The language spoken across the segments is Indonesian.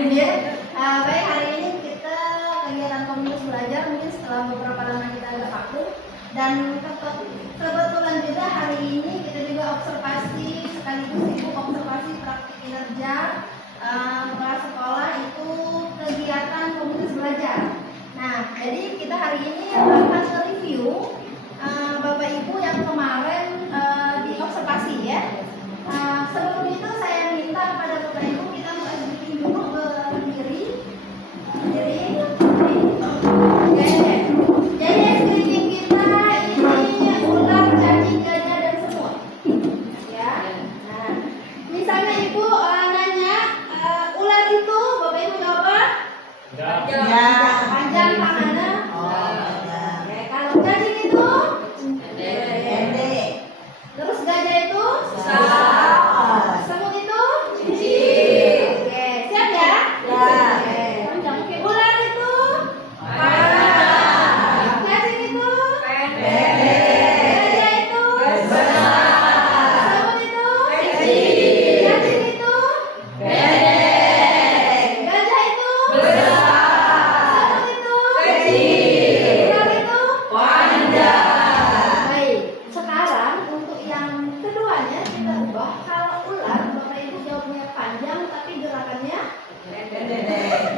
Baik, hari ini kita kegiatan komunitas belajar mungkin setelah beberapa lama kita agak vakum, dan kebetulan juga hari ini kita juga observasi sekaligus ibu observasi praktik kinerja kepala sekolah itu kegiatan komunitas belajar. Nah, jadi kita hari ini akan review Bapak Ibu yang kemarin diobservasi ya. Sebelum itu saya minta kepada Bapak Ibu kita bikin dulu berdiri. Jadi sekeliling kita ini ular, cacing, gajah dan semut. Ya. Nah, misalnya Ibu nanya ular itu, Bapak Ibu jawab apa? Ya. Panjang tangannya. Oke, kalau cacing itu pendek. Terus gajah itu besar. Semut itu kecil. Oke, siap ya? Oke. Ular itu panjang. Cacing itu pendek. Gajah itu besar. Semut itu kecil. Cacing itu pendek. Gajah itu besar. Semut itu kecil. Ular itu panjang. Baik, sekarang untuk yang keduanya kita ubah. Kalau ular, Bapak Ibu jawabnya panjang tapi gerakannya pendek.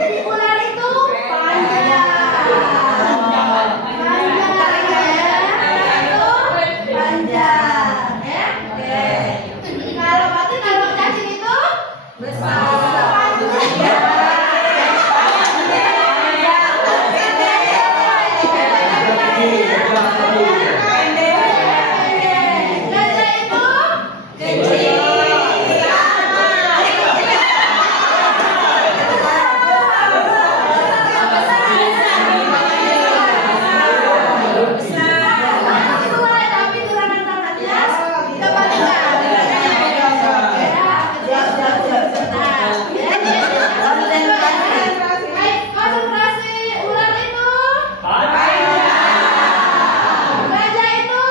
Jadi ular itu panjang. Panjang ya. Oke. Kalau berarti kalau cacing itu besar. Gajah itu kecil. Sesuai tapi gerakan tangannya kebalikan. Baik, konsentrasi. Ular itu gajah itu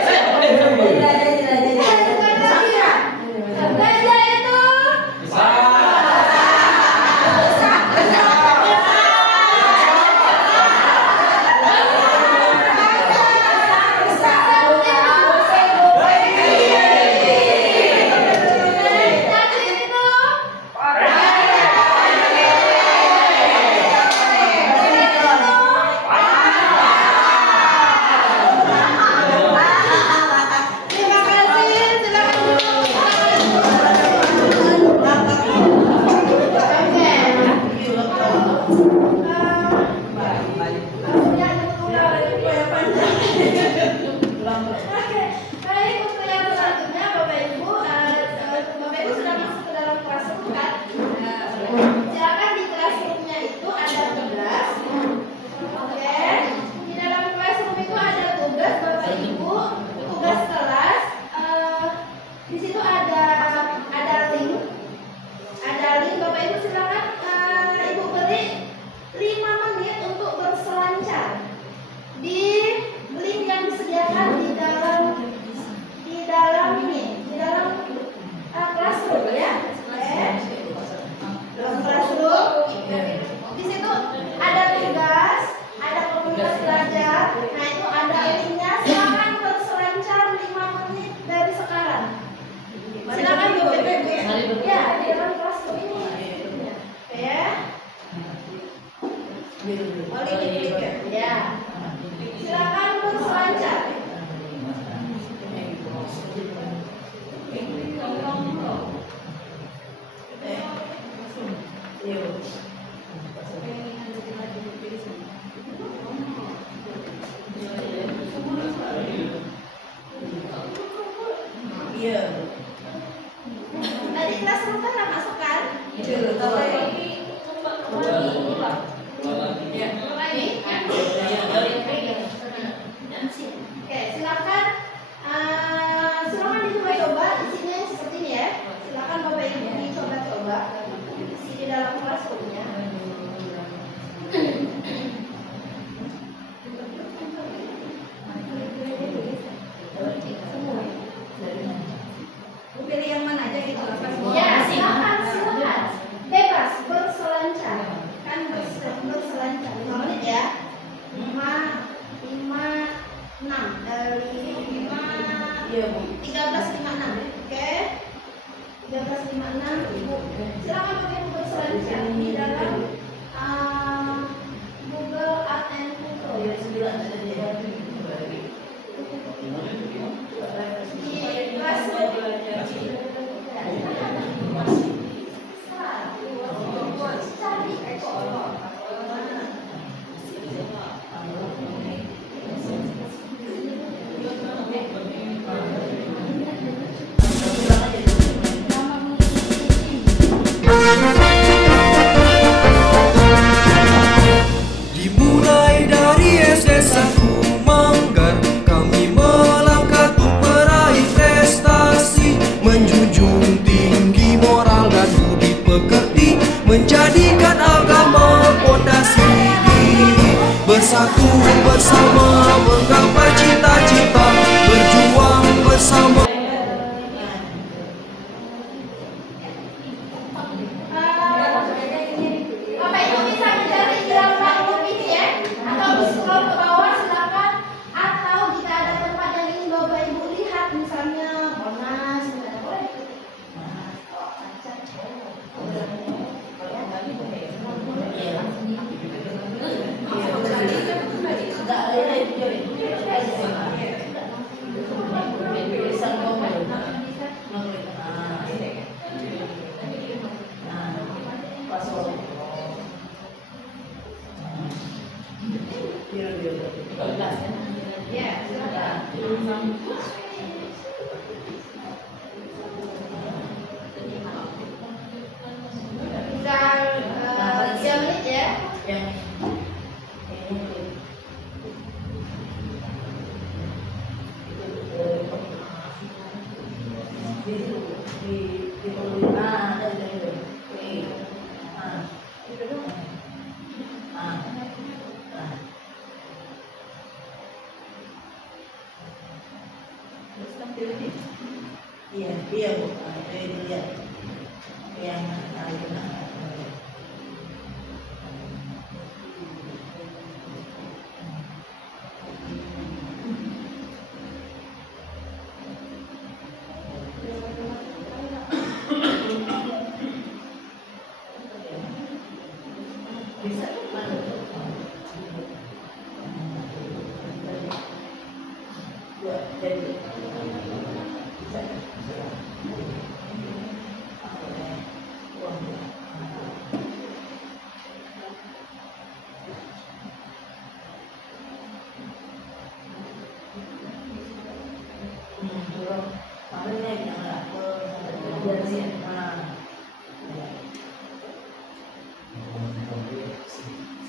semut itu Tadi kelas kan nggak masuk Iya, Bu. 1356. Oke. 1356 Ibu. Silakan pakai Google selanjutnya di dalam Google Art and Photo. Iya, 9 saja. Di Classroom. Dimulai dari SD1 Manggar, kami melangkah untuk meraih prestasi, menjunjung tinggi moral dan budi pekerti, menjadikan agama pondasi diri, bersatu bersama menggapai cita-cita, berjuang bersama. Bapak Ibu bisa mencari di dalam makhluk ini ya, atau scroll ke bawah silakan, atau jika ada tempat yang ingin Bapak Ibu lihat, misalnya Monas, misalnya boleh. Ya, silakan. Tinggal 3 menit ya. Iya, iya, Bu. Itu dia. Yang bisa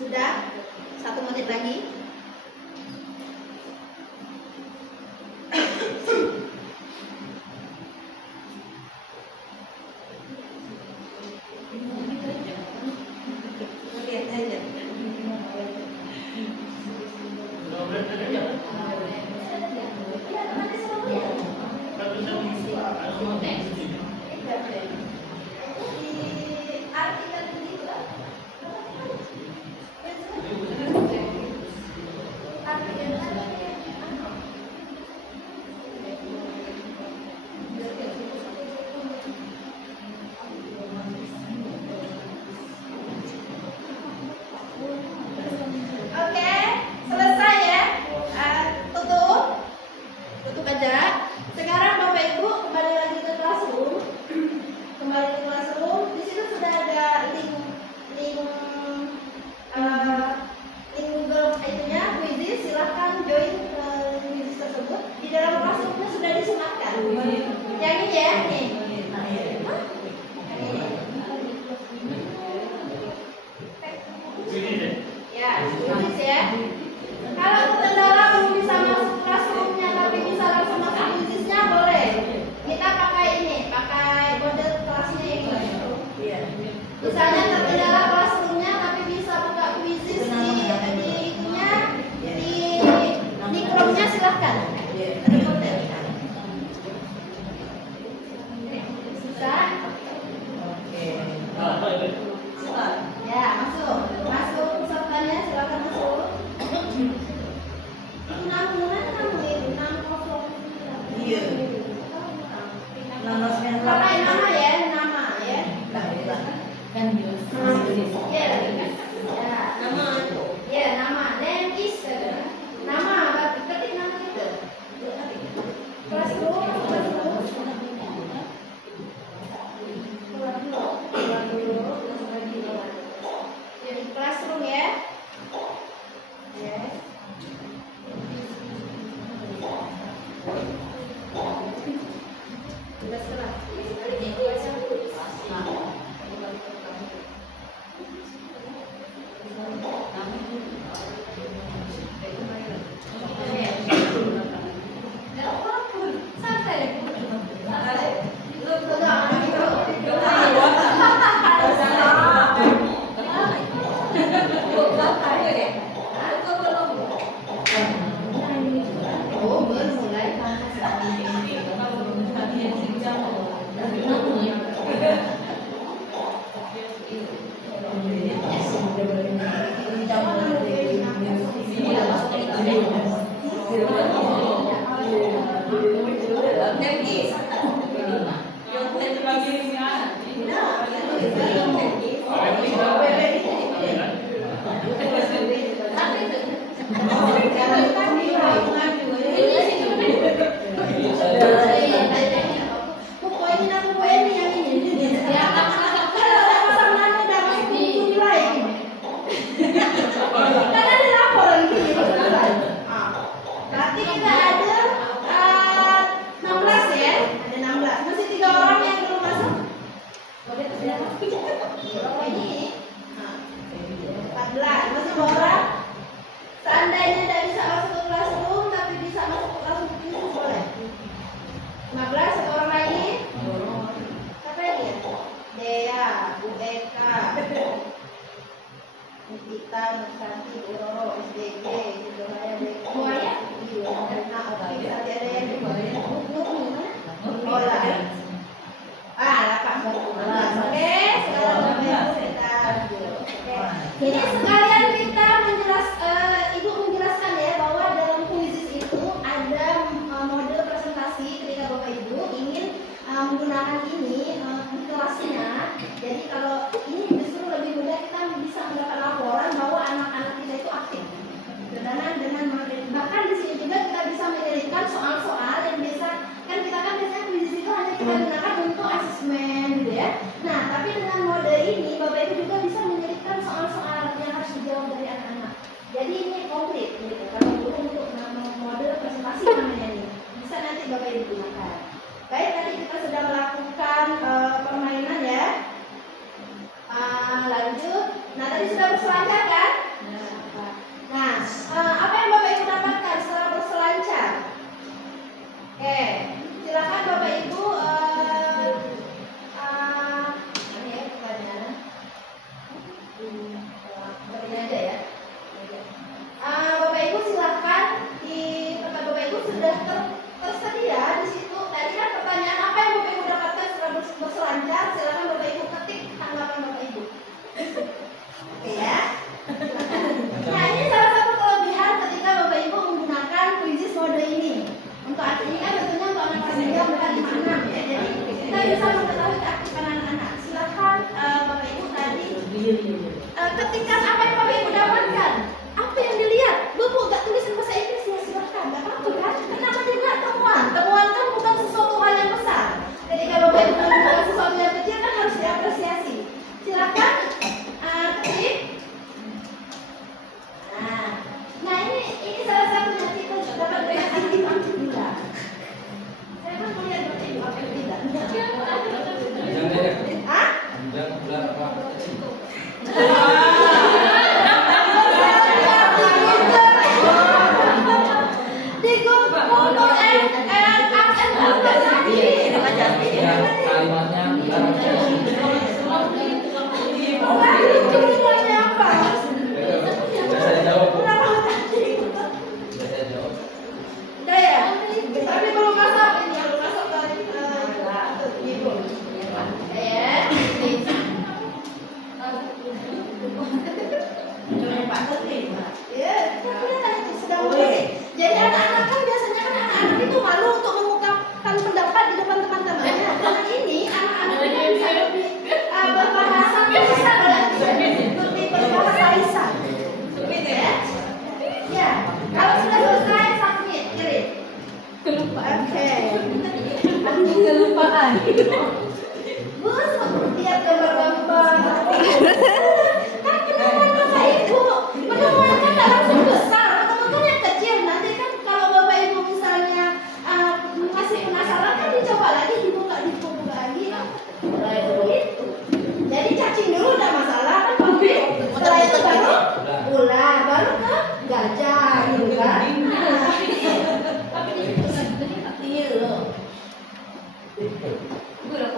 Sudah? 1 menit lagi. Lihat aja. Diartikan begitu kan? Oke, selesai ya. Tutup aja. Sekarang Bapak Ibu kembali lagi ke Classroom. Di situ sudah ada link Google itunya, Quizzes. Silahkan join Quizzes tersebut. Di dalam Classroomnya sudah disematkan. Yang ini ya, nih. Ya, Quizzes ya. Kalau terkendala belum bisa masuk Classroomnya tapi bisa langsung masuk Quizzesnya boleh. Kita pakai ini, pakai model kelasnya ini. Misalnya terkendala Classroomnya tapi bisa buka Quizzes di itunya, di Chrome-nya silahkan. Bisa? Ya, masuk pesertanya, silakan masuk. Jadi sekalian kita Ibu menjelaskan ya bahwa dalam kuisis itu ada model presentasi ketika Bapak Ibu ingin menggunakan ini di kelasnya. Jadi kalau ini justru lebih mudah kita bisa mendapat laporan bahwa anak-anak kita itu aktif. Dengan bahkan di sini juga kita bisa menyelipkan soal-soal yang biasa kan biasanya kuisis itu hanya kita gunakan untuk asesmen gitu ya. Nah tapi dengan mode ini Bapak Ibu juga bisa menyelipkan soal-soal yang harus dijawab dari anak-anak. Jadi ini komplit gitu. Kalau perlu untuk mode presentasi namanya ini bisa nanti Bapak Ibu gunakan. Baik, tadi kita sudah melakukan permainan ya. Lanjut. Nah tadi sudah berselancar kan? Nah apa yang Bapak Ibu dapatkan setelah berselancar? Oke, silakan Bapak Ibu. Ini ya pertanyaan. Begini aja ya. Bapak Ibu silakan di tempat Bapak Ibu sudah tersedia di situ. Tadi kan pertanyaan apa yang Bapak Ibu dapatkan setelah berselancar? Silakan Bapak Ibu ketik tanggapan Bapak Ibu. Oke ya. Nah ini salah satu kelebihan ketika Bapak Ibu menggunakan kuisis mode ini. Untuk ini kan tentunya untuk anak kelas 3 bukan 5-6 ya. Jadi kita bisa mengetahui keaktifan anak-anak. Silakan Bapak Ibu tadi ketikkan apa yang Bapak Ibu dapatkan. Apa yang dilihat? Bu gak tulisan bahasa Inggris ya silakan. Gak apa-apa kan? Kenapa tidak temuan? Temuan kan bukan sesuatu hal yang besar. Ketika Bapak Ibu menemukan sesuatu yang kecil kan harus diapresiasi. Silakan ketik. Nah ini salah satunya kita dapat dengan aktif gula. Saya kan melihat Bapak Ibu apa yang tidak. Hah? Di Google tapi belum masuk ini belum masuk dari Ibu. Jadi anak-anak kan biasanya kan anak-anak itu malu untuk mengungkapkan pendapat di depan teman-temannya. Dengan ini anak-anak itu bisa lebih berbahasa lisan lebih berbahasa lisan. Ya, kalau sudah selesai submit kirim. Kelupaan. Oke. Kelupaan. Bu, lihat gambar-gambar. Kan penemuan Bapak Ibu, penemuan kan gak langsung besar, penemuan yang kecil. Nanti kan kalau Bapak Ibu misalnya masih penasaran kan dicoba lagi, dibuka lagi. Begitu. Jadi cacing dulu udah masalah kan Bapak. Setelah itu baru ular, baru ke gajah gitu kan. Tapi ini iya loh. Gue udah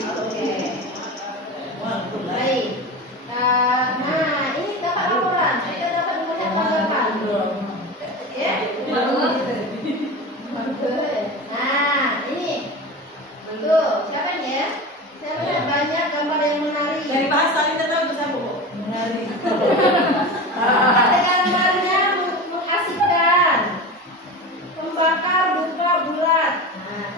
Oke. Wah, mulai. Baik. Nah, ini dapat laporan. Kita dapat banyak tanggapan. Ya. Nah, ini. Tuh, siapa nih ya? Siapa yang banyak gambar yang menarik? Dari bahasa kita tahu bisa Bu. Menarik. Ada gambarnya mengasihkan, membakar dupa bulat. Nah,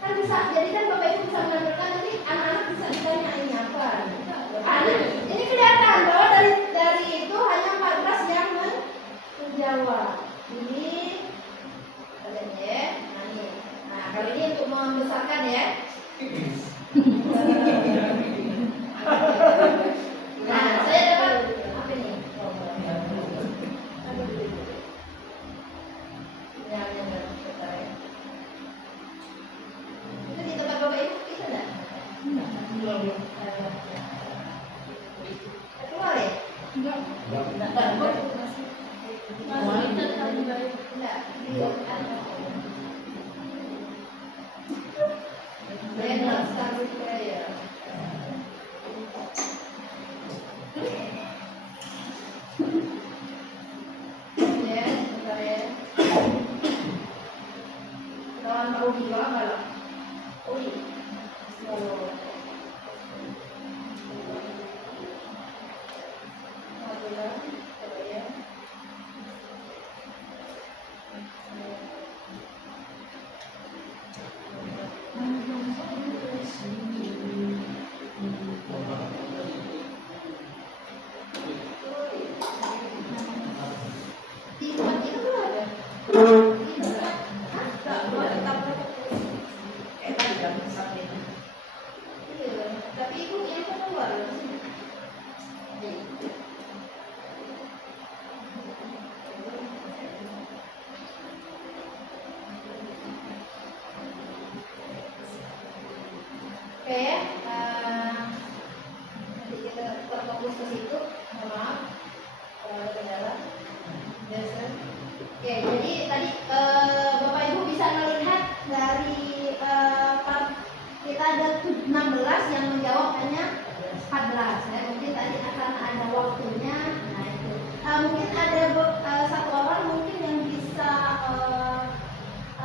kan bisa. Jadi kan Bapak Ibu bisa menampilkan nanti anak-anak bisa ditanya ini apa. Ini kelihatan bahwa dari itu hanya 14 yang menjawab. Ini kalian ya. Nah, kali ini untuk membesarkan ya. Nah, saya dapat apa ini? Itu di tempat Bapak Ibu kita enggak? Keluar ya? Enggak.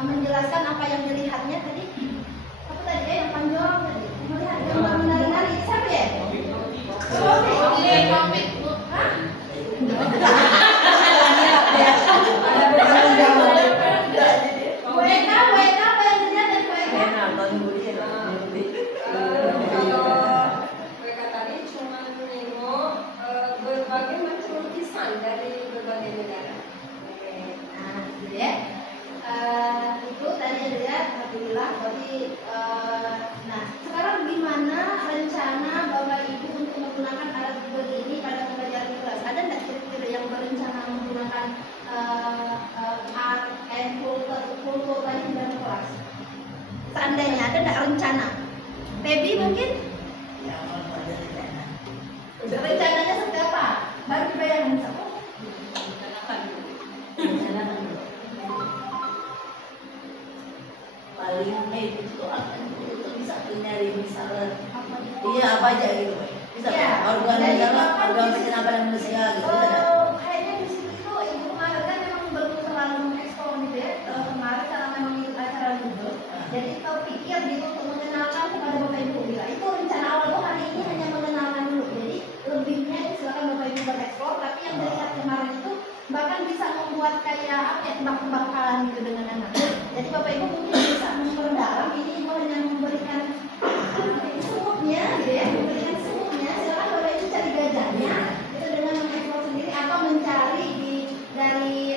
Menjelaskan apa yang dilihatnya tadi. Apa tadi yang panjang tadi? Melihat gambar menari-nari. Siapa ya? Komik. Hah? WK apa yang dilihat dari WK? Kalau mereka tadi cuma menengok berbagai macam lukisan dari berbagai negara. Nah, gitu ya. Itu tadi yang dilihat, alhamdulillah. Berarti, nah sekarang gimana rencana Bapak Ibu untuk menggunakan alat begini pada pembelajaran kelas? Ada nggak kira-kira yang berencana menggunakan art and kultur tadi di dalam kelas? Seandainya ada nggak rencana? Baby mungkin? Rencananya seperti apa? Baru dibayangin. Paling itu akan itu bisa nyari misalnya iya apa aja gitu bisa organ macam apa yang Malaysia gitu kayaknya di sini tuh ibu kemarin kan memang belum terlalu mengekspor gitu ya kemarin karena memang ikut acara gitu jadi kau pikir gitu untuk mengenalkan kepada Bapak Ibu ya itu rencana awal tuh hari ini hanya mengenalkan dulu jadi lebihnya silakan Bapak Ibu bereksplor tapi yang dilihat kemarin itu bahkan bisa membuat kayak apa ya tebak-tebakan gitu dengan anak jadi Bapak Ibu mungkin bisa memperdalam ini ibu hanya memberikan semutnya gitu ya memberikan semutnya silakan Bapak Ibu cari gajahnya itu dengan mengeksplor sendiri atau mencari dari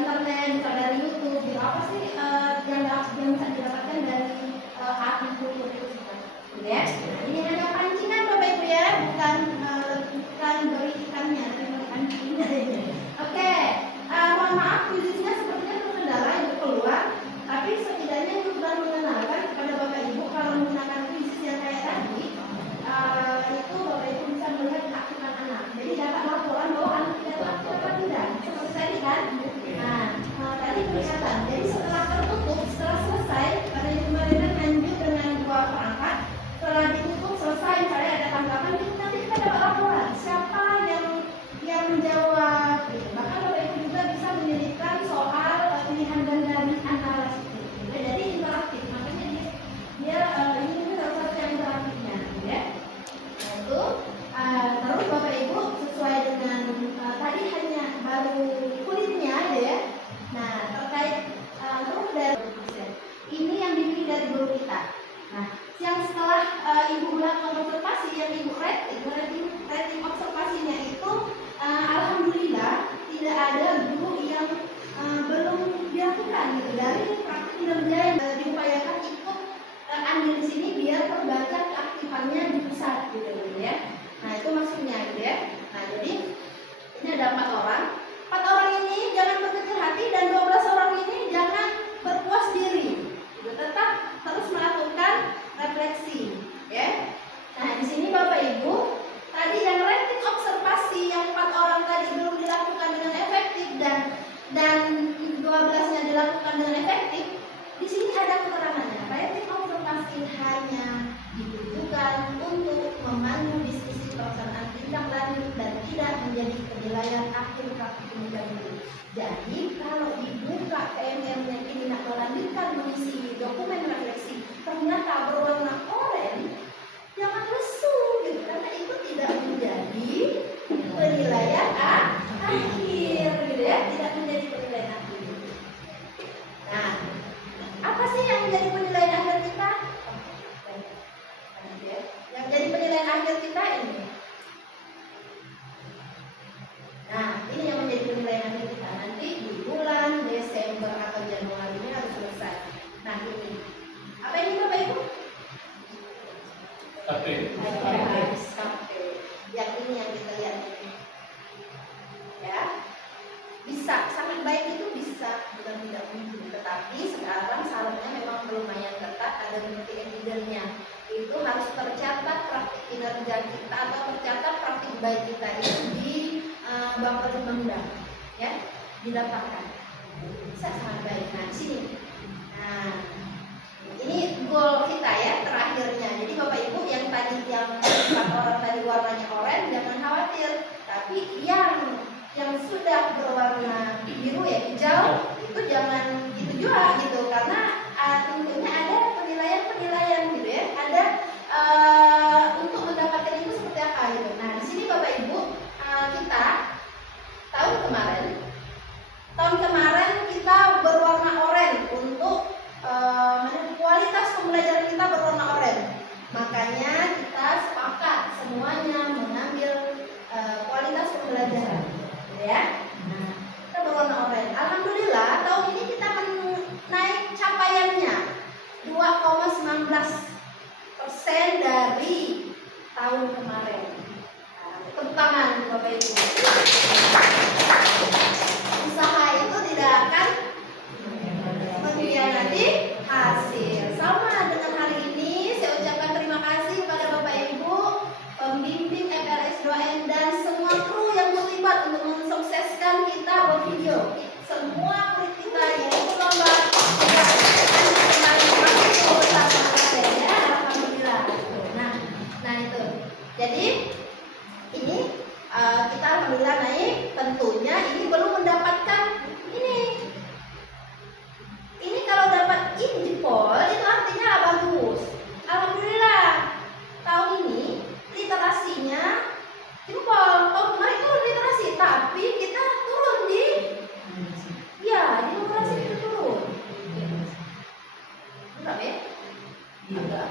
internet atau dari YouTube gitu apa sih yang bisa didapatkan dari art and kultur itu gitu ya ini hanya pancingan Bapak Ibu ya bukan dari ikannya tapi pancingan oke mohon maaf fisiknya sepertinya terkendala yang keluar tapi setidaknya itu sudah mengenalkan kepada Bapak Ibu kalau menggunakan fisik yang kayak tadi itu Bapak Ibu bisa melihat keaktifan anak jadi dapat laporan bahwa anak tidak aktif apa tidak seperti tadi kan nah tadi kelihatan jadi setelah tertutup setelah selesai pada kemarin kan lanjut dengan dua perangkat ibu melakukan observasi, yang ibu rating observasinya itu alhamdulillah tidak ada guru yang belum dilakukan gitu dari praktik kinerja yang diupayakan ikut ambil di sini biar terbaca keaktifannya di pusat gitu ya. Nah itu maksudnya gitu ya. Nah jadi ini ada 4 orang. 4 orang ini jangan berkecil hati dan 12 orang ini jangan berpuas diri. Gitu. Tetap terus melakukan refleksi, ya. Nah di sini Bapak Ibu tadi yang rating observasi yang 4 orang tadi belum dilakukan dengan efektif dan 12-nya dilakukan dengan efektif. Di sini ada keterangannya. Rating observasi hanya ditujukan untuk memandu diskusi pelaksanaan tindak lanjut dan tidak menjadi penilaian akhir praktik pendidikan itu. Jadi kalau dibuka PMR-nya ini nak melanjutkan mengisi dokumen refleksi ternyata berwarna oranye, jangan lesu gitu, karena itu tidak menjadi penilaian akhir gitu ya, tidak menjadi penilaian akhir. Nah, apa sih yang menjadi penilaian akhir kita? Yang jadi penilaian akhir kita ini. Nah, ini yang menjadi penilaian akhir kita. Nanti di bulan Desember atau Januari ini harus selesai. Nah, ini. Apa ini Bapak Ibu? SKP. Yang ini yang kita lihat ini. Ya. Bisa, sangat baik itu bisa, bukan tidak mungkin. Tetapi sekarang syaratnya memang lumayan ketat, ada multi evidence-nya. Itu harus tercatat praktik kinerja kita atau tercatat praktik baik kita itu di bumper undang-undang, ya, didapatkan. Bisa sangat baik. Nah di sini, nah ini goal kita ya terakhirnya. Jadi Bapak Ibu yang tadi yang 4 orang tadi warnanya oranye jangan khawatir, tapi yang sudah berwarna biru ya hijau itu jangan gitu juga gitu, karena tentunya ada penilaian gitu ya, ada untuk mendapatkan itu seperti apa gitu. Nah di sini Bapak Ibu kita tahun kemarin kita berwarna oranye untuk kualitas pembelajaran kita berwarna oranye, makanya kita sepakat semuanya mengambil kualitas pembelajaran. Ya, nah, kita berwarna oranye. Alhamdulillah tahun ini kita naik capaiannya 2,19% dari tahun kemarin. Nah, tepuk tangan Bapak Ibu. Usaha itu tidak akan mengkhianati hasil. Sama dengan hari ini saya ucapkan terima kasih kepada Bapak Ibu pembimbing FLS 2N dan semua kru yang terlibat untuk mensukseskan kita bervideo. Semua kulit kita yang ikut lomba ya, alhamdulillah. Nah itu. Jadi ini kita alhamdulillah naik. Tentunya ini belum mendapatkan ini. Ini kalau dapat jempol itu artinya bagus. Alhamdulillah tahun ini literasinya jempol. Tahun kemarin itu literasi, tapi kita turun di literasi itu turun. Enggak ya? Enggak.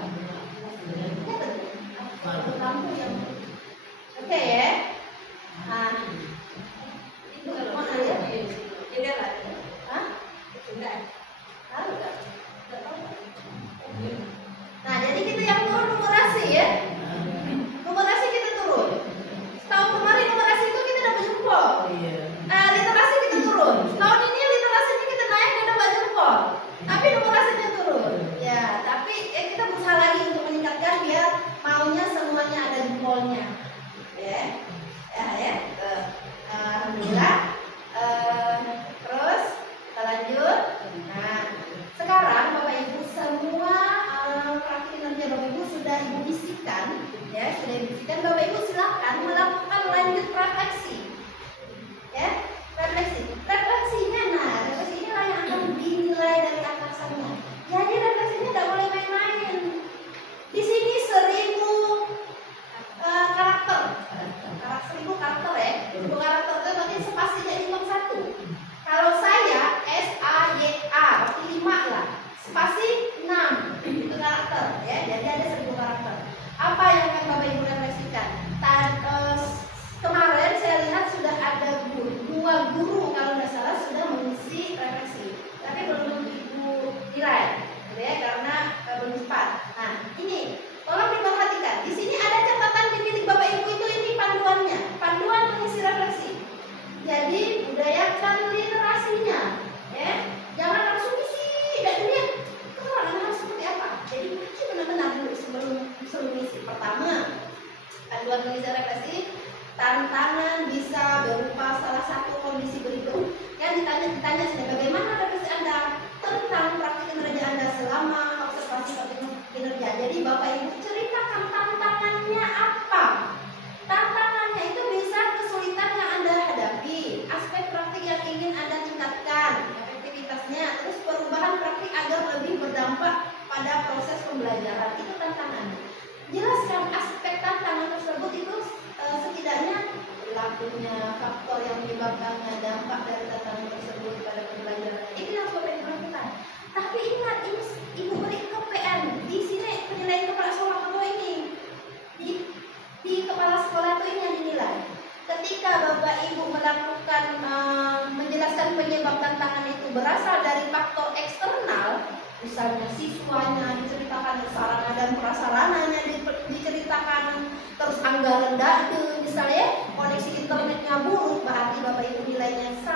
Oke ya. Nah, itu mau aja. Tidak lah. Hah? Tidak. Tahu enggak? Nah, jadi kita yang turun numerasi ya. Numerasi kita turun. Tahun kemarin numerasi itu kita dapat jempol. Literasi kita turun. Tahun ini literasinya kita naik dan dapat jempol. Tapi numerasinya turun. Ya, tapi kita berusaha lagi untuk meningkatkan biar maunya semuanya ada jempolnya. Ya. Alhamdulillah. Terus kita lanjut. Nah, sekarang Bapak Ibu semua praktik kinerja Bapak Ibu sudah Ibu isikan, ya, sudah Ibu isikan. Bapak Ibu silakan melakukan lanjut refleksi, ya, refleksinya. Nah, refleksi inilah yang akan dinilai dari atasannya. Jadi refleksinya tidak boleh main-main. Di sini 1000 karakter, 1000 karakter ya, 1000 karakter itu berarti spasinya hitung 1. Kalau saya SAYA berarti 5 lah, spasi 6 itu karakter ya, jadi ada 1000 karakter. disuruh misi. Pertama, panduan belajar refleksi, tantangan bisa berupa salah satu kondisi berikut. Yang ditanya sudah, bagaimana refleksi Anda tentang praktik kinerja Anda selama observasi kinerja. Jadi Bapak Ibu ceritakan tantangannya apa. Tantangannya itu bisa kesulitan yang Anda hadapi, aspek praktik yang ingin Anda tingkatkan, efektivitasnya, terus perubahan praktik agar lebih berdampak pada proses pembelajaran. Itu tantangannya. Jelaskan aspek tantangan tersebut itu setidaknya perilakunya, faktor yang menyebabkannya, dampak dari tantangan tersebut pada pembelajaran. Itu yang harus Bapak Ibu lakukan. Tapi ingat, ini Ibu beri ke PN. Di sini penilaian kepala sekolah kamu ini. Di kepala sekolah itu ini yang dinilai. Ketika Bapak Ibu melakukan menjelaskan penyebab tantangan itu berasal dari faktor eksternal, misalnya siswanya diceritakan, sarana dan prasarananya diceritakan, terus anggaran dadu, misalnya koneksi internetnya buruk, berarti Bapak Ibu nilainya 1.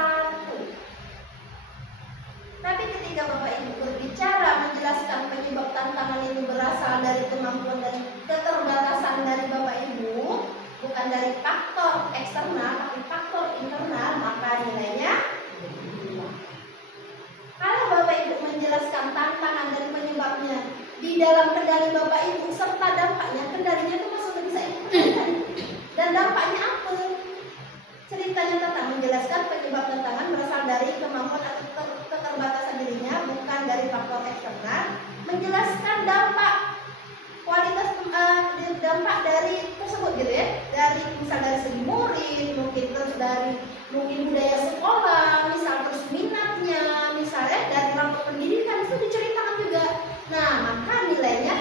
Tapi ketika Bapak Ibu berbicara menjelaskan penyebab tantangan ini berasal dari kemampuan dan keterbatasan dari Bapak Ibu, bukan dari faktor eksternal tapi faktor internal, maka nilainya 2. Kalau Bapak Ibu menjelaskan tantangan dan penyebabnya di dalam kendali Bapak Ibu serta dampaknya, kendalinya itu maksudnya bisa Ibu kendalikan. Dan dampaknya apa? Ceritanya tentang menjelaskan penyebab tantangan berasal dari kemampuan atau keterbatasan dirinya, bukan dari faktor eksternal. Menjelaskan dampak kualitas dampak dari tersebut gitu ya, dari misal dari segi murid, mungkin terus dari mungkin budaya sekolah, misal terus minatnya, misalnya dari rangka pendidikan itu diceritakan juga. Nah, maka nilainya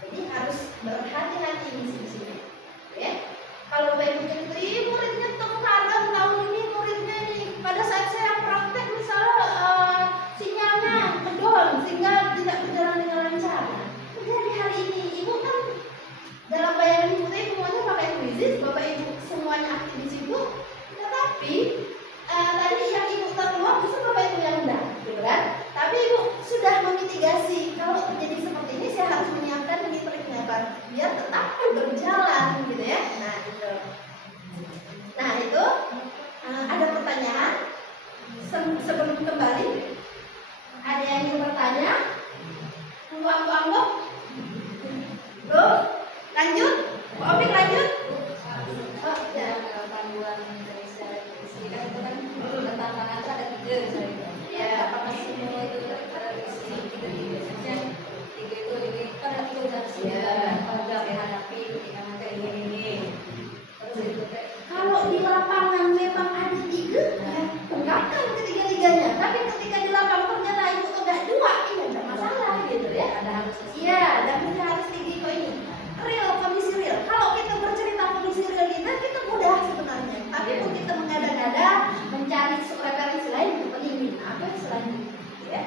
jadi harus berhati-hati di sini, ya. Kalau Bapak Ibu cerita, muridnya terkadang tahun ini muridnya ini pada saat saya praktek misalnya sinyalnya ngedon sehingga tidak berjalan dengan lancar. Jadi hari ini Ibu kan dalam bayangan Ibu tadi semuanya pakai kuisis, Bapak Ibu semuanya aktif di situ, tetapi tadi yang Ibu terluar justru Bapak Ibu yang enggak, gitu kan? Tapi Ibu sudah memitigasi, kalau terjadi seperti ini saya harus menyiapkan ini triknya biar tetap berjalan, gitu ya. Nah itu ada pertanyaan sebelum kembali. Ada yang ingin bertanya? Tunggu. Tuh, lanjut. Bu Opik lanjut. Oh, ya. Panduan dari saya kan itu kan tantangan itu ada 3 misalnya. Ya, apakah semua itu terisi 3 itu ini kan ada 3 versi ya. Kalau menghadapi ketika materi ini. Terus itu kalau di lapangan memang ada 3, ya tegakkan ketiga-tiganya. Tapi ketika di lapangan ternyata Ibu tegak 2, ini tidak masalah gitu ya. ada harus Iya, dan kita harus tinggi kok ini. Real, kondisi real. Kalau kita bercerita kondisi real kita mudah sebenarnya. Tapi pun kita mengada-ngada mencari referensi lain itu penting. Apa selanjutnya? Ya.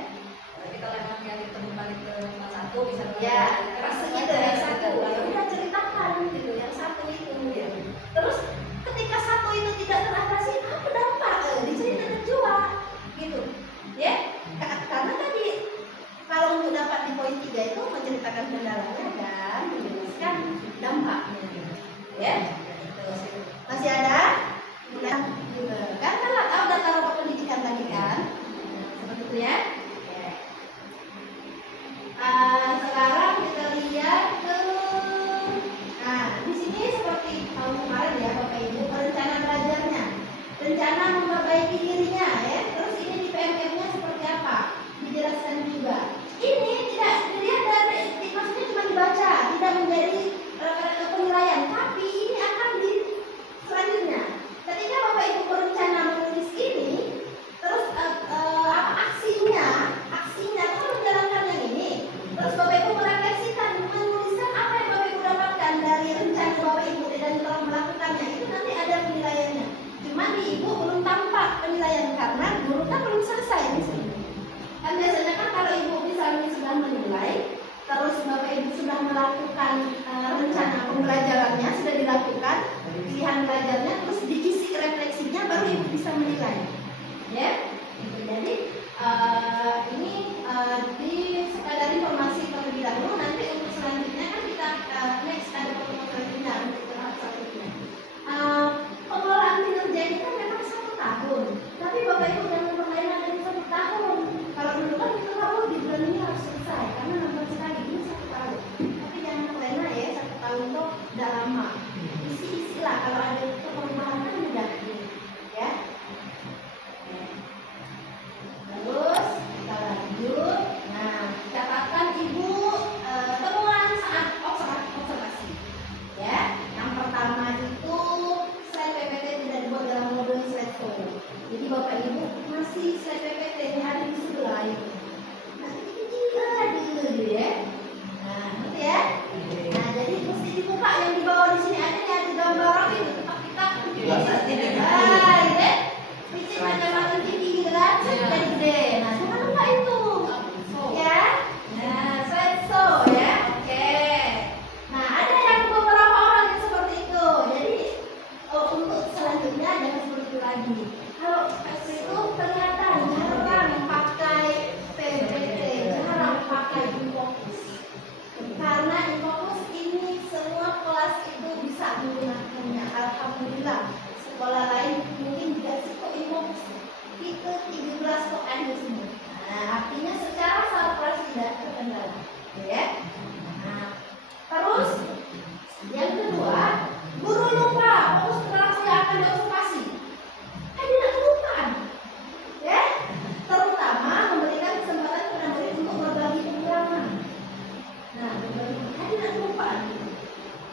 kalau kita memang yang kembali ke kelas 1 bisa Ya, rasanya itu yang 1. Ya udah ceritakan gitu, yang 1 itu ya. Terus ketika 1 itu tidak teratasi, apa dampak? Diceritakan juga gitu. Ya. Karena tadi kalau untuk dapat di poin 3 itu menceritakan kendalanya dan menjelaskan dampaknya. Ya. Masih ada? Udah. Kan tahu data rapor pendidikan tadi kan? Seperti itu ya. Sekarang kita lihat ke di sini seperti tahun kemarin ya Bapak Ibu, rencana belajarnya, rencana memperbaiki dirinya ya. Terus ini di PMM-nya seperti apa? Dijelaskan juga. Ini tidak dilihat dari maksudnya cuma dibaca, tidak menjadi penilaian, tapi ini akan di selanjutnya. Ketika Bapak Ibu berencana menulis ini, terus aksinya kalau menjalankan yang ini, terus Bapak Ibu merefleksikan, menuliskan apa yang Bapak Ibu dapatkan dari rencana Bapak Ibu dan telah melakukannya, itu nanti ada penilaiannya. Cuma di Ibu belum tampak penilaian karena guru kan belum selesai di sini. Kan biasanya kan kalau Ibu misalnya sudah menilai, terus Bapak Ibu sudah melakukan rencana pembelajarannya, sudah dilakukan pilihan belajarnya, terus diisi refleksinya, baru Ibu bisa menilai. Ya, jadi ini di sekadar informasi terlebih dahulu.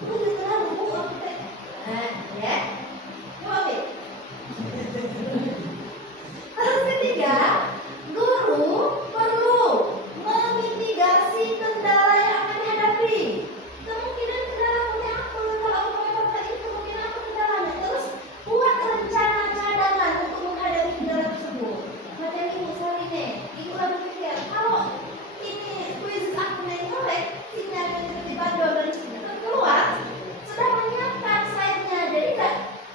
Itu juga buku apa? Nah, ya. Coba Bik. Terus ketiga, guru perlu memitigasi kendala yang akan dihadapi. Kemungkinan kendala punya apa? Kalau aku tadi kemungkinan apa kendalanya? Terus buat rencana cadangan untuk menghadapi kendala tersebut. Macam ini misalnya nih, ibu harus pikir kalau ini kuis aku yang jelek, sinyal yang tiba-tiba double keluar, sudah menyiapkan slide-nya, jadi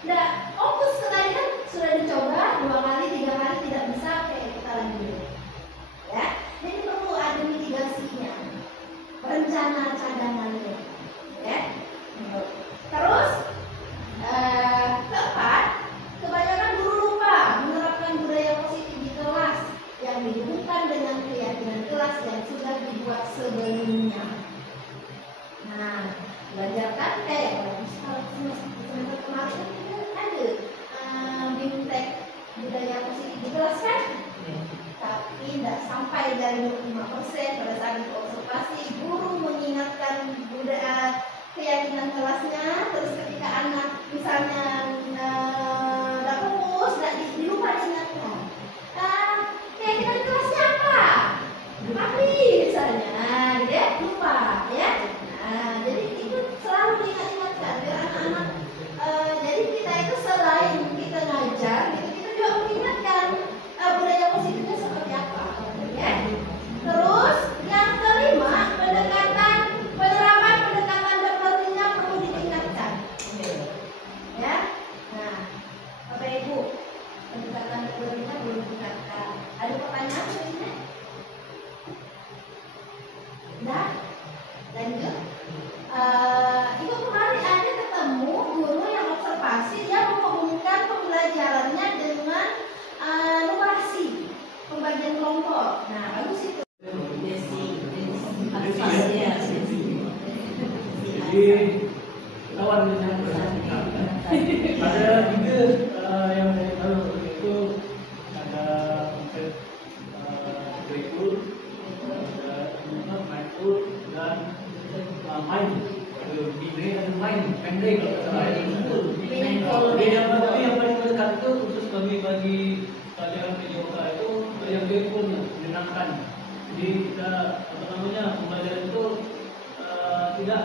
tidak fokus ke tadi kan sudah dicoba 2 kali 3 kali tidak bisa, kayak kita lanjut ya. Jadi perlu ada mitigasinya, rencana cadangannya ya. Terus keempat, kebanyakan guru lupa menerapkan budaya positif di kelas yang dihubungkan dengan keyakinan kelas yang sudah dibuat sebelumnya. Nah, belajar kan kalau semester kemarin kan ada bimtek budaya positif di kelas kan, tapi tidak sampai dari 25%. Pada saat itu observasi, guru mengingatkan budaya keyakinan kelasnya. Terus ketika anak misalnya nggak fokus, lupa diingatkan, keyakinan kelasnya apa? Api misalnya, nah, gitu ya, lupa ya. Nah, jadi itu selalu diingat-ingatkan biar anak-anak. Jadi kita itu selain kita ngajar, gitu, kita juga mengingatkan budaya positifnya seperti apa, ya. Terus yang kelima, penerapan pendekatan dokternya perlu ditingkatkan, ya. Nah, Bapak Ibu, pendekatan dokternya perlu ditingkatkan. Ada pertanyaan di sini? Udah? Lanjut. Ibu kemarin ada ketemu guru yang observasi, dia menghubungkan pembelajarannya dengan numerasi, pembagian kelompok. Nah, bagus itu. Jadi kawan dengan ada tiga yang saya tahu, yaitu ada konsep berikut, ada mindful dan mind. Bidre dan mind pendek kalau salah itu. Jadi yang paling dekat itu khusus bagi pelajaran yoga itu yang mindful, menyenangkan. Jadi kita pembelajaran itu tidak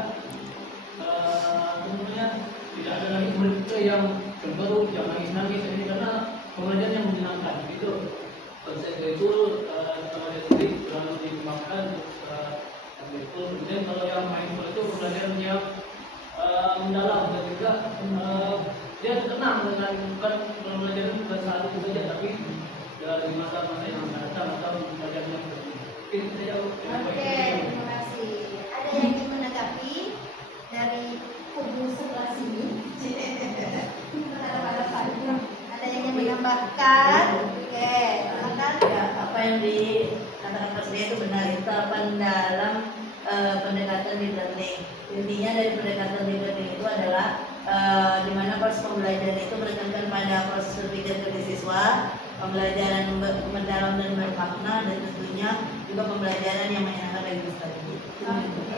tidak ada lagi murid kita yang cemberut, yang nangis-nangis ini, karena pembelajaran yang menyenangkan. Itu konsep itu pelajaran ini selalu dikembangkan. Kemudian kalau yang mindful itu pembelajaran yang mendalam dan juga dia tenang dengan bukan pembelajaran bukan saat itu saja, tapi dari masa-masa yang akan datang atau pembelajaran yang berbeda. Oke, terima kasih. Ada yang ingin menanggapi dari kubu sebelah sini? Ada yang ingin menambahkan? Oke, silakan. Ya, apa yang dikatakan Pak Surya itu benar, itu terapan dalam pendekatan deep learning. Intinya dari pendekatan deep learning itu adalah di mana proses pembelajaran itu menekankan pada proses berpikir dari siswa, pembelajaran mendalam dan bermakna, dan tentunya juga pembelajaran yang menyenangkan bagi peserta. Oke,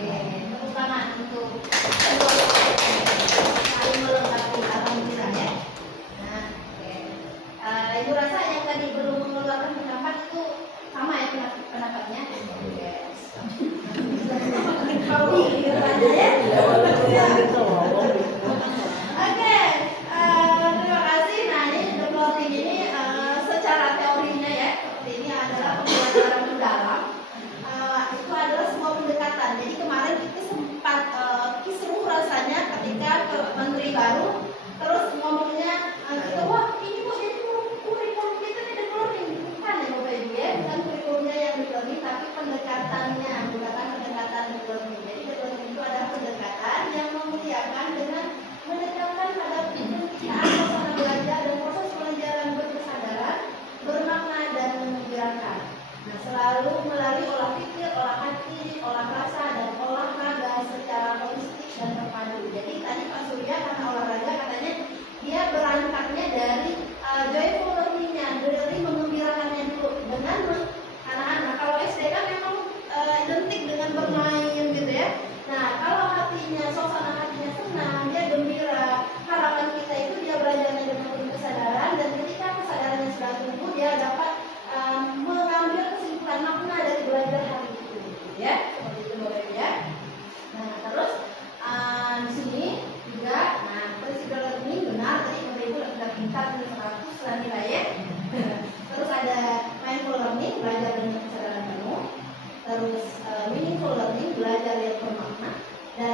tepuk tangan untuk saling melengkapi, alhamdulillah ya. Nah, oke. Ibu rasa yang tadi belum mengeluarkan pendapat itu sama ya pendapatnya? Yes. Oke, terima kasih. Nah, ini developing ini secara teorinya ya, seperti ini adalah pembelajaran mendalam. Itu adalah sebuah pendekatan. Jadi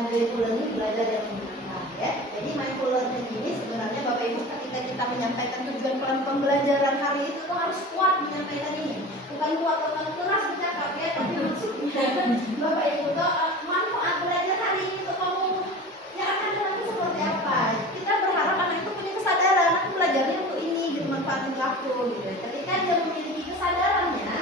joyful learning, belajar yang menyenangkan ya. Jadi mindful learning ini sebenarnya Bapak Ibu ketika kita menyampaikan tujuan pelan pembelajaran hari itu tuh harus kuat menyampaikan ini. Bukan kuat atau keras bercakap ya, tapi maksudnya Bapak Ibu tuh manfaat belajar hari ini tuh kamu yang akan datang itu seperti apa. Kita berharap anak itu punya kesadaran, aku belajarnya untuk ini gitu, manfaatnya untuk aku gitu. Ketika dia memiliki kesadarannya,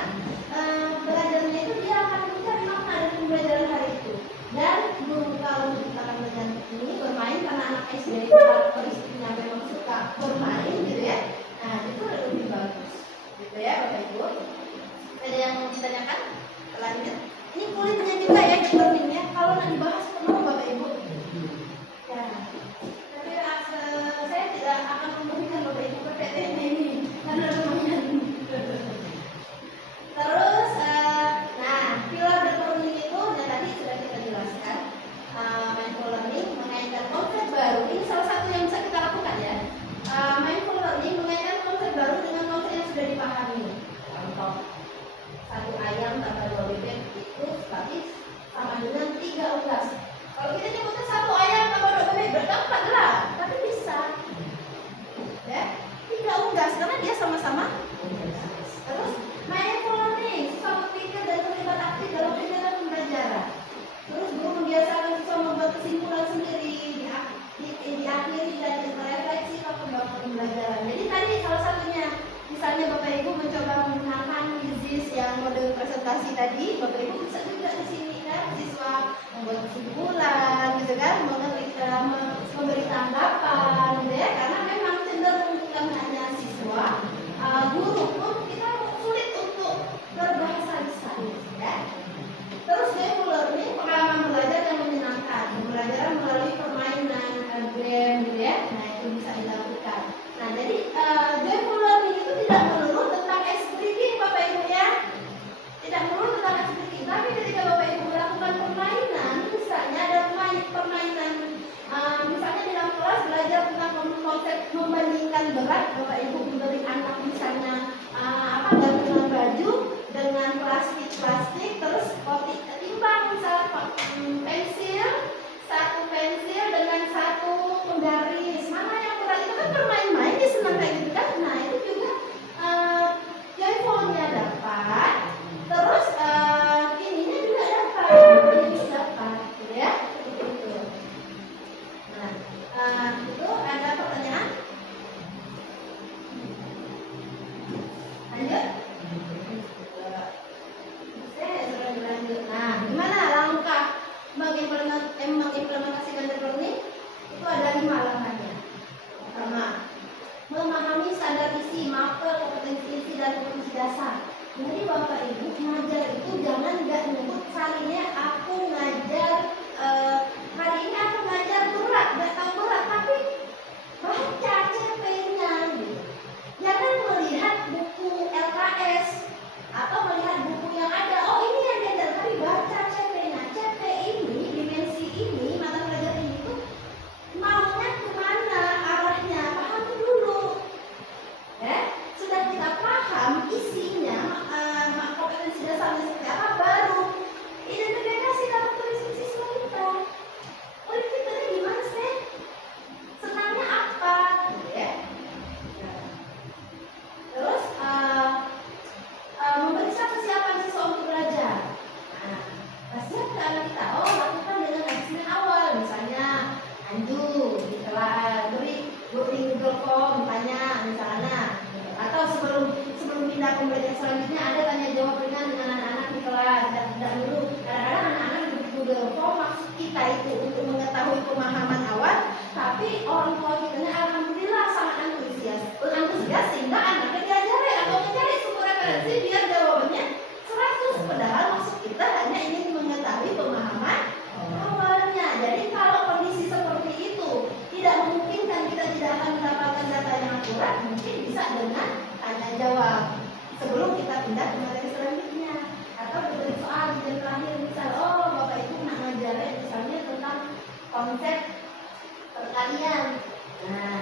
belajarnya itu dia akan mencari makna dari pembelajaran hari itu. Dan guru kalau menciptakan dengan ini bermain, karena anak SD itu peristinya memang suka bermain gitu ya. Nah itu lebih bagus gitu ya Bapak Ibu. Ada yang mau ditanyakan? Lanjut. Ini kulitnya juga ya learningnya. Kalau nak dibahas penuh Bapak Ibu. Ya. Tapi saya tidak akan memberikan Bapak Ibu PPT ini karena lumayan. Terus, nah, pilar learning itu yang tadi sudah kita jelaskan. Mindful learning mengaitkan konsep baru. Ini salah satu yang bisa kita lakukan ya. Mindful learning mengaitkan konsep baru dengan konsep yang sudah dipahami. Contoh, 1 ayam tambah 2 bebek itu berarti sama dengan 3 unggas. Kalau kita nyebutnya 1 ayam tambah 2 bebek berarti 4 lah, tapi bisa. Ya, 3 unggas karena dia sama-sama unggas. Terus mindful learning, siswa berpikir dan terlibat aktif dalam kegiatan pembelajaran. Terus guru membiasakan siswa membuat kesimpulan sendiri, diakhiri dan direfleksi perkembangan pembelajaran. Jadi tadi salah satunya, misalnya Bapak Ibu mencoba menggunakan quizzes yang mode presentasi tadi, Bapak Ibu bisa juga di sini kan, siswa membuat kesimpulan, gitu kan, memberi tanggapan, gitu ya, karena memang cenderung bukan hanya siswa, guru pun kita sulit untuk berbahasa lisan, ya. Terus joyful learning, pengalaman belajar yang menyenangkan, pembelajaran melalui permainan, game, gitu ya. Nah itu bisa dilakukan. Nah jadi joyful learning itu tidak melulu tentang reading Bapak Ibu ya, tidak melulu tentang reading. Tapi ketika Bapak Ibu melakukan permainan, misalnya ada permainan, misalnya di dalam kelas belajar tentang konsep membandingkan berat, Bapak Ibu memberi anak misalnya gantungan baju dengan plastik, terus timbang misalnya pensil, 1 pensil dengan 1 penggaris, mana yang berat, itu kan bermain-main, dia senang kayak gitu kan. Nah itu juga joyfulnya dapat, terus ininya juga dapat, ini dapat, gitu ya, seperti itu. Nah itu ada pertanyaan? Lanjut? Lanjut. Nah, gimana langkah mengimplementasikan learning? Itu ada 5 langkahnya. Pertama, memahami standar isi, marker, kompetensi isi, dan kompetensi dasar. Jadi Bapak Ibu ngajar itu jangan nggak nyebut salingnya aku ngajar hari ini aku ngajar berat, nggak tahu berat, tapi baca CP-nya gitu. Jangan melihat buku LKS atau melihat buku yang ada, oh ini yang diajar, tapi baca CP-nya. CP ini, dimensi ini, mata pelajaran ini tuh maunya kemana arahnya, pahami dulu. Sudah kita paham isinya, kompetensi dasarnya seperti apa, baru identifikasi dalam tulisan siswa kita. Oleh kita ini gimana sih? Senangnya apa? Gitu ya. Terus memeriksa kesiapan siswa untuk belajar. Nah, siapkan kita, lakukan dengan assessment awal, misalnya Anju, beri Google Form, tanya misalnya, atau sebelum pindah ke pembelajaran selanjutnya ada tanya jawab ringan dengan anak-anak di kelas. Dan dulu kadang-kadang anak-anak di Google Form maksud kita itu untuk mengetahui pemahaman awal, tapi orang tua kita alhamdulillah sangat antusias sehingga anaknya diajari atau mencari sumber referensi biar jawabannya 100, padahal maksud kita hanya ingin mengetahui pemahaman awalnya. Jadi kalau kondisi seperti itu tidak memungkinkan, kita tidak akan mendapatkan data yang akurat, mungkin bisa dengan tanya jawab sebelum kita pindah ke materi selanjutnya, atau diberi soal di jam terakhir, misal Bapak Ibu nak ngajarin misalnya tentang konsep perkalian. Nah,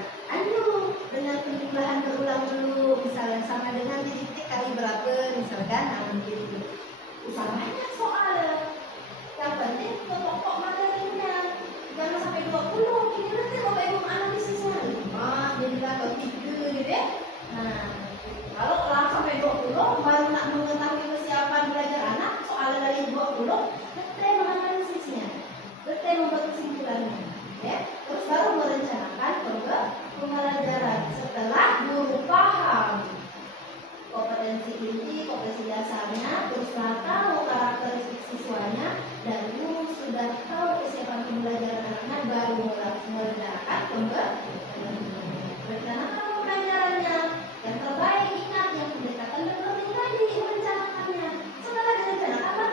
dengan penjumlahan berulang dulu, misalnya sama dengan titik kali berapa, misalkan, mungkin itu. Usah banyak soal, yang penting pokok materinya. merencanakan pembelajarannya yang terbaik. Ingat, yang pendekatan dan penting tadi merencanakannya. Setelah direncanakan baru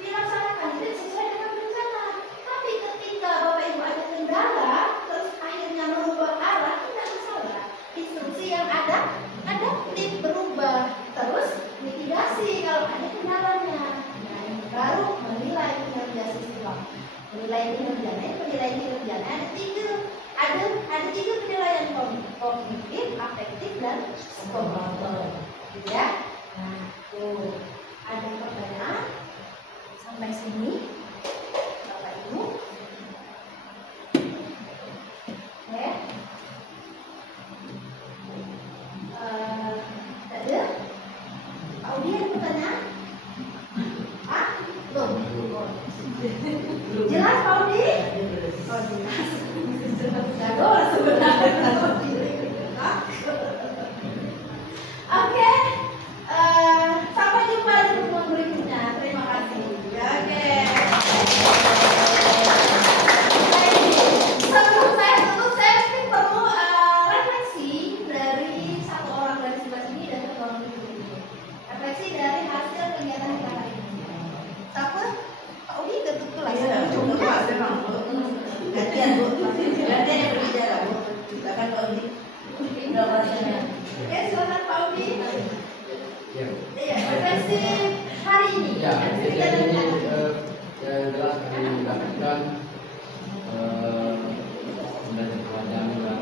dilaksanakan itu sesuai dengan rencana. Tapi ketika Bapak Ibu ada kendala terus akhirnya merubah arah, tidak masalah. Instruksi yang ada adaptif, berubah, terus mitigasi kalau ada kendalanya. Nah, ini baru menilai kinerja siswa. Penilaian kinerjanya ada tiga penilaian: kognitif, afektif, dan psikomotor. Gitu ya. Nah, tuh ada pertanyaan sampai sini, Bapak Ibu. Oke. Ada? Pak Udi ada pertanyaan? Belum. Jelas Pak Udi? Oh, jelas. Jago sebenarnya. Oke. Sampai jumpa di pertemuan berikutnya. Terima kasih. Oke. Sebelum saya tutup, saya perlu refleksi dari satu orang dari sebelah sini dan satu orang di sini. Refleksi dari hasil kegiatan kita hari ini. Satu, Pak Udi tutup kelas. Gantian Bu, gantian yang berbicara Bu. Silakan Pak Udi. Oke, silakan Pak Udi. Iya, refleksi hari ini. Ya, jadi ini yang jelas kami mendapatkan pembelajaran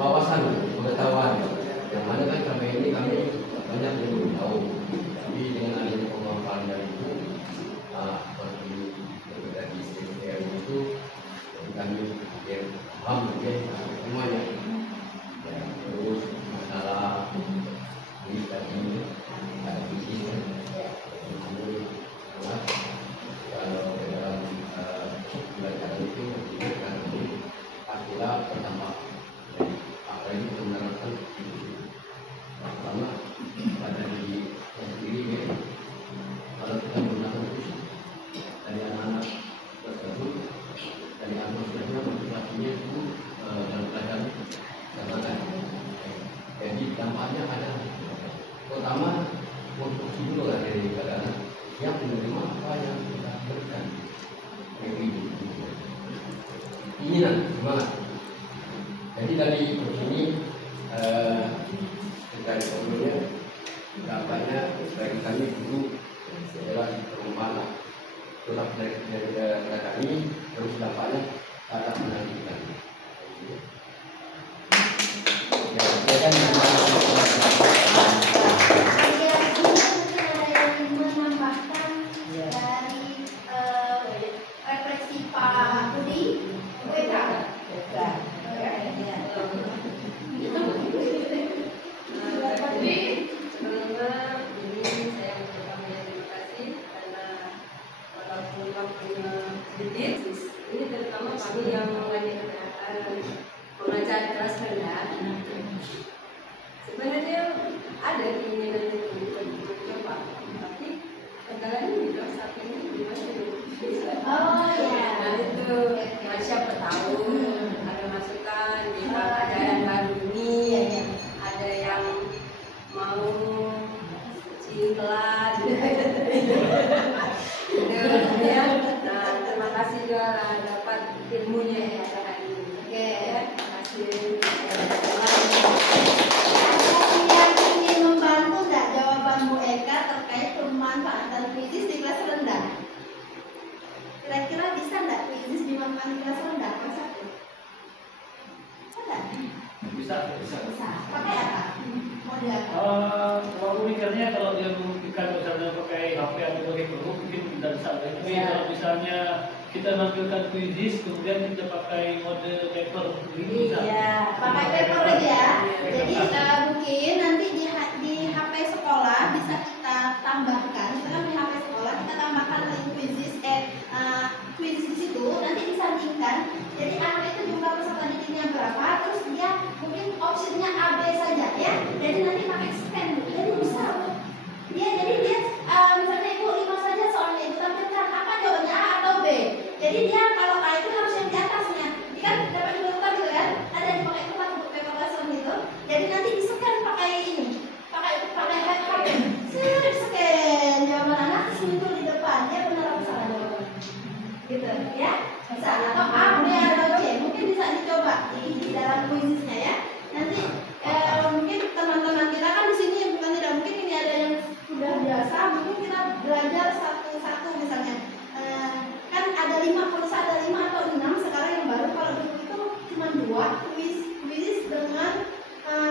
wawasan pengetahuan yang mana kan selama ini kami banyak belum tahu, tapi dengan adanya pemaparan dari itu seperti dari SDM itu kami paham semuanya. Ya, terus masalah ini tadi ada visi kalau dalam pelajaran itu diberikan akibat pertama apa ini menerapkan pertama pada diri sendiri ya. Kalau kita menggunakan visi dari anak-anak tersebut, dari atmosfernya motivasinya itu dalam pelajaran sangat. Jadi dampaknya ada. Pertama, konstruksi dulu lah dari anak yang menerima apa yang kita berikan. Keinginan, semangat. Jadi dari sini dari sebelumnya dampaknya bagi kami guru adalah perumahan. Tetap dari kami terus dampaknya sangat menantikan. Ya, saya kan menambahkan dari refleksi Pak Budi, Jadi sebelumnya ini saya mengucapkan terima kasih karena walaupun waktunya sedikit, ini terutama kami yang mengajar kelas rendah. Sebenarnya ada keinginan untuk mencoba, tapi kendalanya di kelas satu ini masih belum bisa. Oh ya. Nah itu siapa tahu ada masukan di ajaran baru ini, ada yang mau cilat gitu ya. Nah terima kasih juga dapat ilmunya ya hari ini. Oke. Ya, terima kasih. Yang ingin membantu nggak jawaban Bu Eka terkait pemanfaatan kuisis di kelas rendah? Kira-kira bisa nggak kuisis dimanfaatkan di kelas rendah? Kelas satu? Bisa? Bisa. Bisa. Pakai apa? Model apa? Kalau mikirnya kalau dia membuktikan misalnya pakai HP atau pakai guru mungkin tidak bisa. Tapi kalau misalnya kita nampilkan kuisis kemudian kita pakai mode paper ini bisa. Iya, pakai paper aja ya. Jadi mungkin nanti di HP sekolah bisa kita tambahkan. Misalkan di HP sekolah kita tambahkan link kuisis kuisis di situ nanti disandingkan. Jadi anak itu jumlah peserta didiknya berapa, terus dia mungkin opsinya A B saja ya. Jadi nanti pakai scan, jadi bisa. Jadi dia misalnya ibu 5 saja soalnya itu tampilkan apa Bisa, atau A, B, atau C. Mungkin bisa dicoba di dalam kuisnya ya. Nanti mungkin teman-teman kita kan di sini bukan tidak mungkin ini ada yang sudah biasa, mungkin kita belajar satu-satu misalnya. Kan ada 5, kalau saya ada 5 atau 6 sekarang yang baru. Kalau dulu itu cuma 2 kuis dengan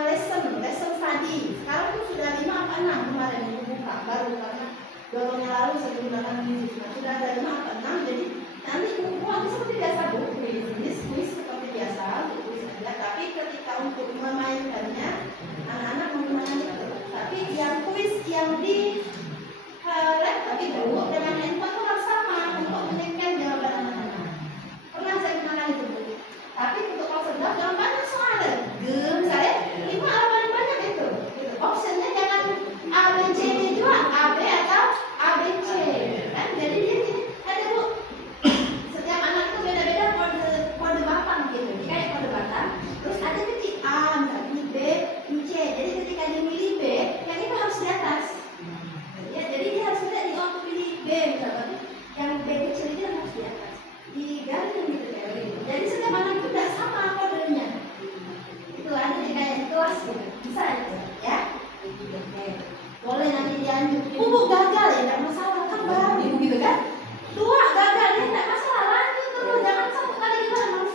lesson study. Sekarang itu sudah 5 atau 6 kemarin itu buka baru karena 2 tahun yang lalu saya gunakan kuis. Nah, sudah ada 5 atau 6, jadi nanti buku seperti biasa bu, kuis seperti biasa, kuis saja. Tapi ketika untuk memainkannya, anak-anak menggunakan itu. Tapi yang kuis yang di laptop itu dengan handphone itu harus sama untuk menyingkir jawaban anak-anak. Pernah saya gunakan itu bu. Tapi untuk kalau sedang jangan banyak soal, misalnya 5 halaman banyak itu. Optionnya jangan A, B, C, D juga, A, B atau A, B, C. Kan? Jadi dia gini, ada bu. Setiap anak itu beda-beda kode batang gitu. Jadi kayak kode batang. Terus ada titik A, misalnya B, C. Jadi ketika dia milih B, yang itu harus di atas. Ya, jadi dia harus lihat di waktu pilih B misalnya. Yang B kecil itu harus di atas. Di garis gitu kayak gitu. Jadi setiap anak itu tidak sama kodenya. Itu ada di kayak kelas gitu. Bisa ya? Boleh nanti dianjur. Bu gagal ya, tidak masalah kan baru ibu gitu kan? 2 gagal ya tidak masalah, lanjut terus, jangan 1 kali kita harus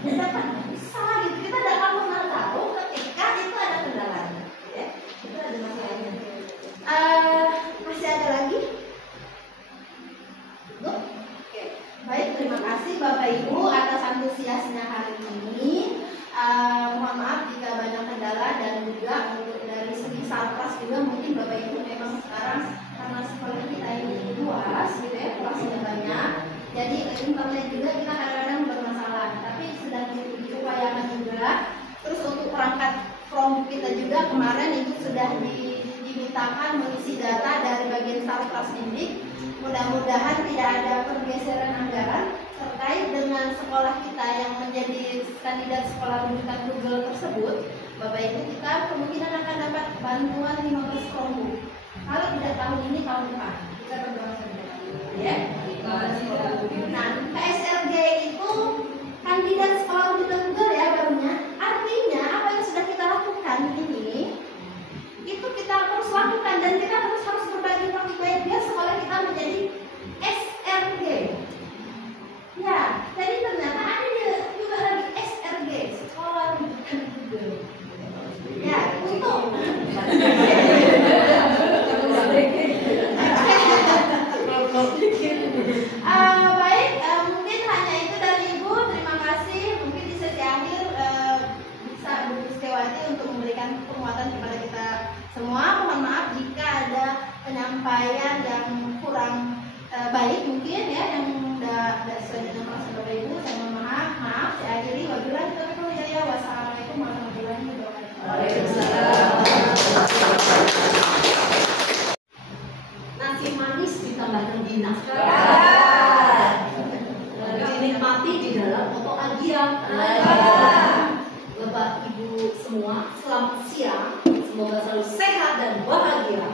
dapat bisa gitu. Kita tidak akan pernah tahu ketika itu ada kendalanya, ya. Itu ada masalahnya. Masih ada lagi? Oke. Baik, terima kasih Bapak Ibu atas antusiasnya hari ini. Mohon maaf jika banyak kendala dan juga untuk dari segi sarkas juga mungkin Bapak Ibu memang sekarang karena sekolah kita ini luas gitu ya, kelasnya banyak. Jadi internet juga kita kadang-kadang bermasalah, tapi sedang diupayakan juga. Terus untuk perangkat from kita juga kemarin itu sudah dimintakan mengisi data dari bagian sarkas didik. Mudah-mudahan tidak ada pergeseran anggaran terkait dengan sekolah kita yang menjadi kandidat sekolah rujukan Google tersebut. Bapak Ibu, kita kemungkinan akan dapat bantuan 15 Chromebook. Kalau tidak tahun ini, tahun depan kita berdoa saja. Ya. Nah, PSRG itu kandidat sekolah rujukan Google ya barunya. Artinya apa yang sudah kita lakukan ini itu kita terus lakukan dan kita terus harus berbagi praktik baik biar sekolah kita menjadi SRG. Ya, jadi ternyata ada juga lagi SRG, sekolah rujukan Google. Ya, untuk baik, mungkin hanya itu dari Ibu. Terima kasih. Mungkin di sesi akhir bisa Bu Setiawati untuk memberikan penguatan kepada kita semua. Mohon maaf jika ada penyampaian yang kurang baik mungkin ya, yang tidak sesuai dengan maksud Bapak Ibu. Saya mohon maaf. Saya akhiri. Wabillahi taufiq wal hidayah. Wassalamualaikum warahmatullahi wabarakatuh. Waalaikumsalam. Nasi manis ditambahkan dinas. Dinikmati di dalam foto agian. Bapak Ibu semua, selamat siang. Semoga selalu sehat dan bahagia.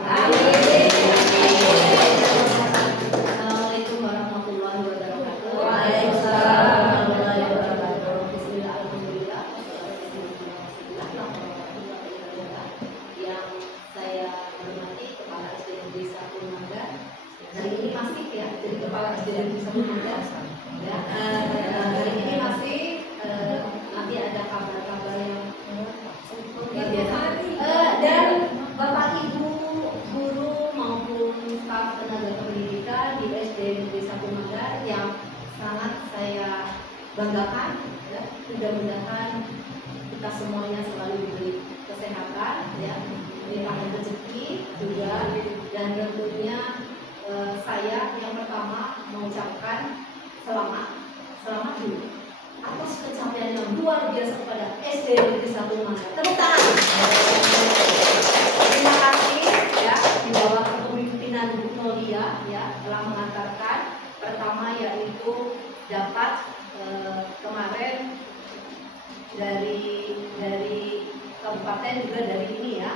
Assalamualaikum warahmatullahi wabarakatuh. Waalaikumsalam warahmatullahi wabarakatuh. Bismillahirrahmanirrahim. Yang saya hormati Kepala SDN Desa Purmangga. Hari ini masih ya, jadi Kepala SDN Desa Purmangga. Ya, hari ini masih nanti ada kabar-kabar yang dan Bapak Ibu guru maupun staf tenaga pendidikan di SDN Desa Purmangga yang sangat saya banggakan ya. Mudah-mudahan kita semuanya selalu diberi kesehatan ya, limpahan rezeki juga, dan tentunya saya yang pertama mengucapkan selamat dulu atas pencapaian yang luar biasa kepada SDN Desa Purmangga. Tepuk tangan. Terima kasih ya, di bawah kepemimpinan Bu Nolia ya, telah mengantarkan pertama yaitu dapat kemarin dari kabupaten juga dari ini ya,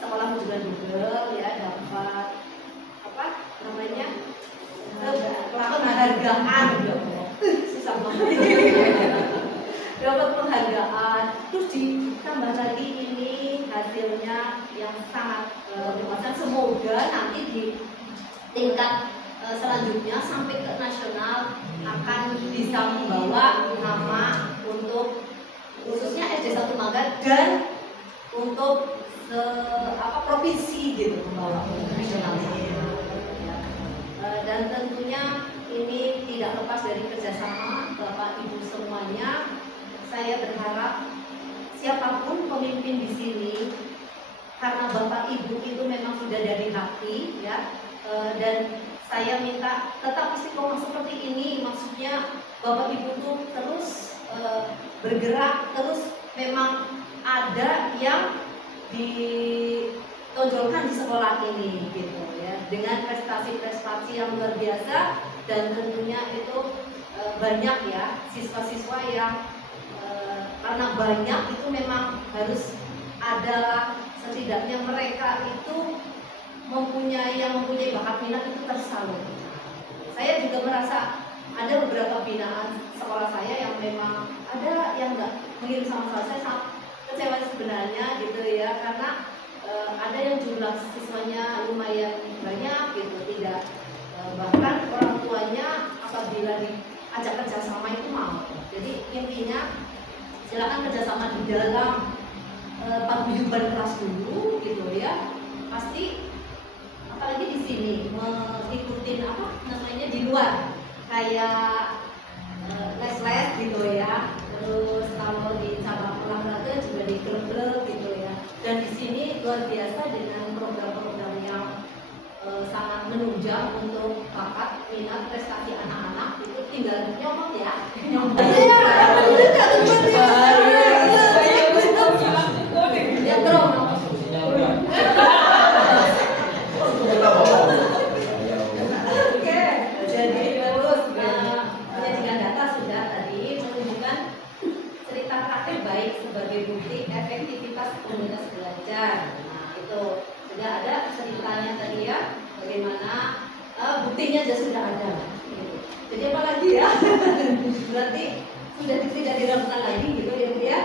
sekolah rujukan Google ya, dapat apa namanya penghargaan penghargaan, susah banget. Dapat penghargaan, terus ditambah lagi ini hasilnya yang sangat bermanfaat. Semoga nanti di tingkat selanjutnya sampai ke nasional akan bisa membawa nama untuk khususnya SD 1 Manggar dan untuk provinsi gitu, membawa ke nasional. Dan tentunya ini tidak lepas dari kerjasama Bapak Ibu semuanya. Saya berharap siapapun pemimpin di sini, karena Bapak Ibu itu memang sudah dari hati ya, dan saya minta tetap istiqomah seperti ini. Maksudnya Bapak Ibu tuh terus bergerak, terus memang ada yang ditonjolkan di sekolah ini gitu ya, dengan prestasi-prestasi yang luar biasa. Dan tentunya itu banyak ya siswa-siswa yang karena banyak itu memang harus adalah setidaknya mereka itu mempunyai bakat minat itu tersalurkan. Saya juga merasa ada beberapa binaan sekolah saya yang memang ada yang nggak mengirim sama saya sangat kecewa sebenarnya gitu ya, karena ada yang jumlah siswanya lumayan banyak gitu, tidak bahkan orang tuanya apabila diajak kerjasama itu mau. Jadi intinya silakan kerjasama di dalam paguyuban kelas dulu gitu ya, pasti apalagi di sini mengikutin di luar kayak les-les gitu ya, terus kalau di cabang olahraga juga di klub-klub gitu ya. Dan di sini luar biasa dengan program-program yang sangat menunjang untuk bakat minat prestasi anak-anak. Itu tinggal nyomot ya, nyomot. Ya terus. Komunitas belajar. Nah itu sudah ada ceritanya tadi ya, bagaimana buktinya aja sudah ada. Jadi apa lagi ya? Berarti sudah tidak diragukan lagi gitu ya.